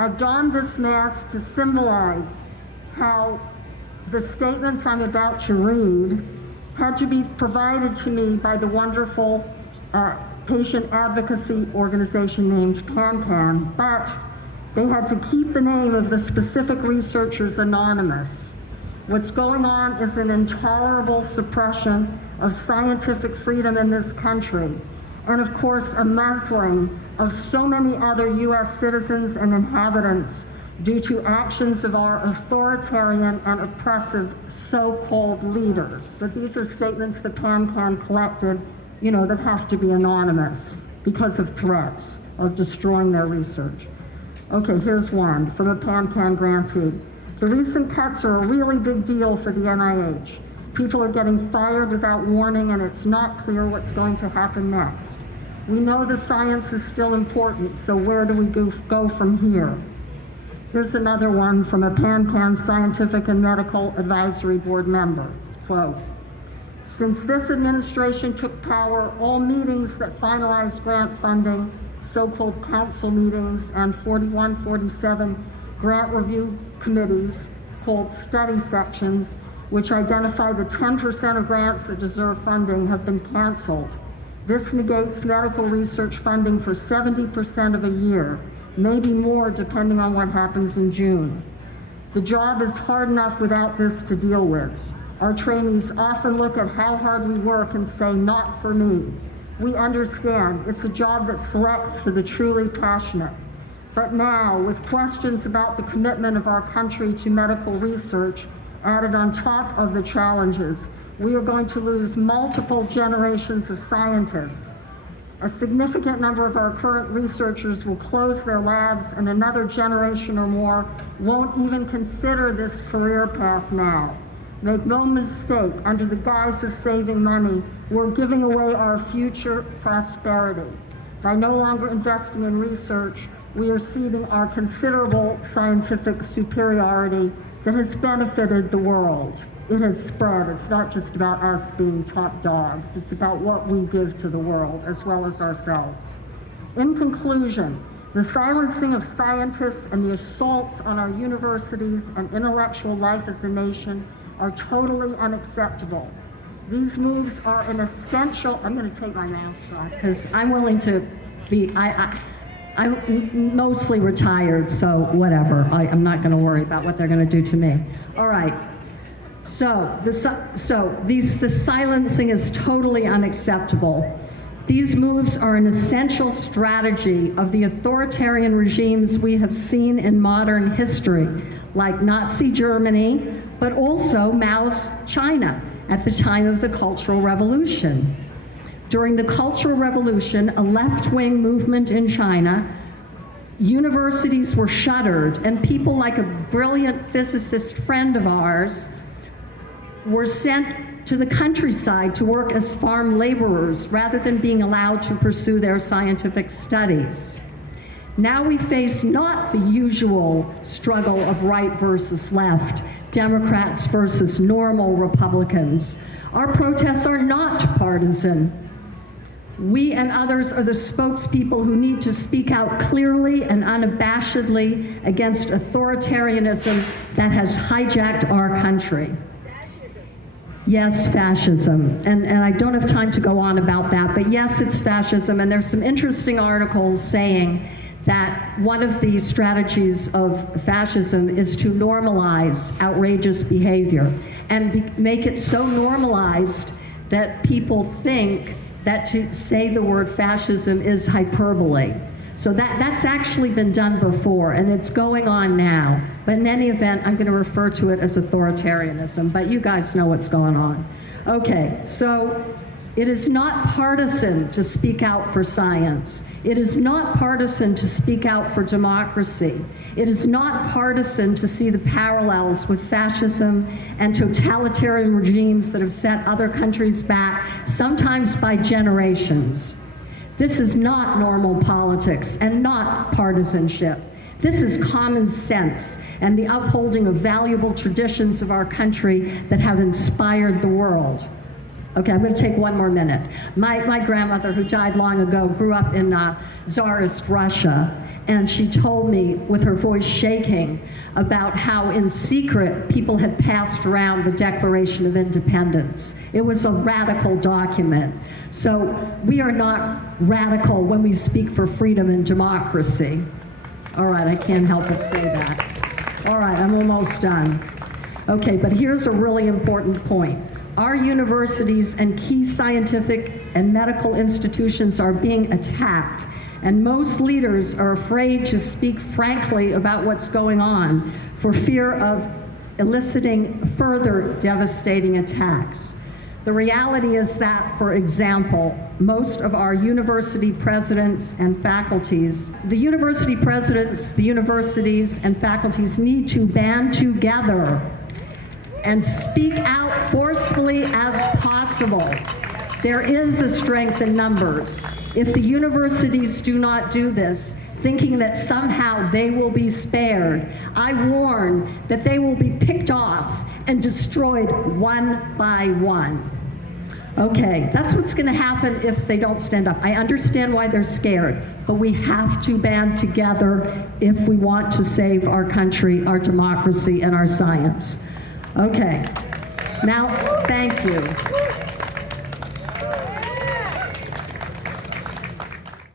I donned this mask to symbolize how the statements I'm about to read had to be provided to me by the wonderful patient advocacy organization named PANCAN, but they had to keep the name of the specific researchers anonymous. What's going on is an intolerable suppression of scientific freedom in this country, and of course a muzzling of so many other US citizens and inhabitants due to actions of our authoritarian and oppressive so-called leaders. But these are statements that PANCAN collected, that have to be anonymous because of threats of destroying their research. Okay, here's one from a PANCAN grantee. The recent cuts are a really big deal for the NIH. People are getting fired without warning, and it's not clear what's going to happen next. We know the science is still important, so where do we go from here? Here's another one from a PANCAN Scientific and Medical Advisory Board member, quote, since this administration took power, all meetings that finalized grant funding, so-called council meetings, and 4147 grant review committees called study sections, which identify the 10% of grants that deserve funding, have been canceled. This negates medical research funding for 70% of a year, maybe more depending on what happens in June. The job is hard enough without this to deal with. Our trainees often look at how hard we work and say, not for me. We understand it's a job that selects for the truly passionate. But now, with questions about the commitment of our country to medical research added on top of the challenges, we are going to lose multiple generations of scientists. A significant number of our current researchers will close their labs, and another generation or more won't even consider this career path now. Make no mistake, under the guise of saving money, we're giving away our future prosperity. By no longer investing in research, we are ceding our considerable scientific superiority that has benefited the world. It has spread. It's not just about us being top dogs. It's about what we give to the world as well as ourselves. In conclusion, the silencing of scientists and the assaults on our universities and intellectual life as a nation are totally unacceptable. These moves are an essential, I'm going to take my mask off because I'm willing to be, I'm mostly retired, so whatever. I'm not going to worry about what they're going to do to me. All right. So the silencing is totally unacceptable. These moves are an essential strategy of the authoritarian regimes we have seen in modern history, like Nazi Germany, but also Mao's China at the time of the Cultural Revolution. During the Cultural Revolution, a left-wing movement in China, universities were shuttered, and people like a brilliant physicist friend of ours were sent to the countryside to work as farm laborers rather than being allowed to pursue their scientific studies. Now we face not the usual struggle of right versus left, Democrats versus normal Republicans. Our protests are not partisan. We and others are the spokespeople who need to speak out clearly and unabashedly against authoritarianism that has hijacked our country. Yes, fascism. And I don't have time to go on about that, but yes, it's fascism. And there's some interesting articles saying that one of the strategies of fascism is to normalize outrageous behavior and make it so normalized that people think that to say the word fascism is hyperbole. So that's actually been done before, and it's going on now. But in any event, I'm going to refer to it as authoritarianism, but you guys know what's going on. Okay, so it is not partisan to speak out for science. It is not partisan to speak out for democracy. It is not partisan to see the parallels with fascism and totalitarian regimes that have set other countries back, sometimes by generations. This is not normal politics and not partisanship. This is common sense and the upholding of valuable traditions of our country that have inspired the world. Okay, I'm going to take one more minute. My grandmother, who died long ago, grew up in Tsarist Russia, and she told me, with her voice shaking, about how in secret people had passed around the Declaration of Independence. It was a radical document. So we are not radical when we speak for freedom and democracy. All right, I can't help but say that. All right, I'm almost done. Okay, but here's a really important point. Our universities and key scientific and medical institutions are being attacked, and most leaders are afraid to speak frankly about what's going on for fear of eliciting further devastating attacks. The reality is that, for example, most of our university presidents and faculties, the university presidents, the universities and faculties need to band together and speak out forcefully as possible. There is a strength in numbers. If the universities do not do this, thinking that somehow they will be spared, I warn that they will be picked off and destroyed one by one. Okay, that's what's going to happen if they don't stand up. I understand why they're scared, but we have to band together if we want to save our country, our democracy, and our science. Okay, now, thank you.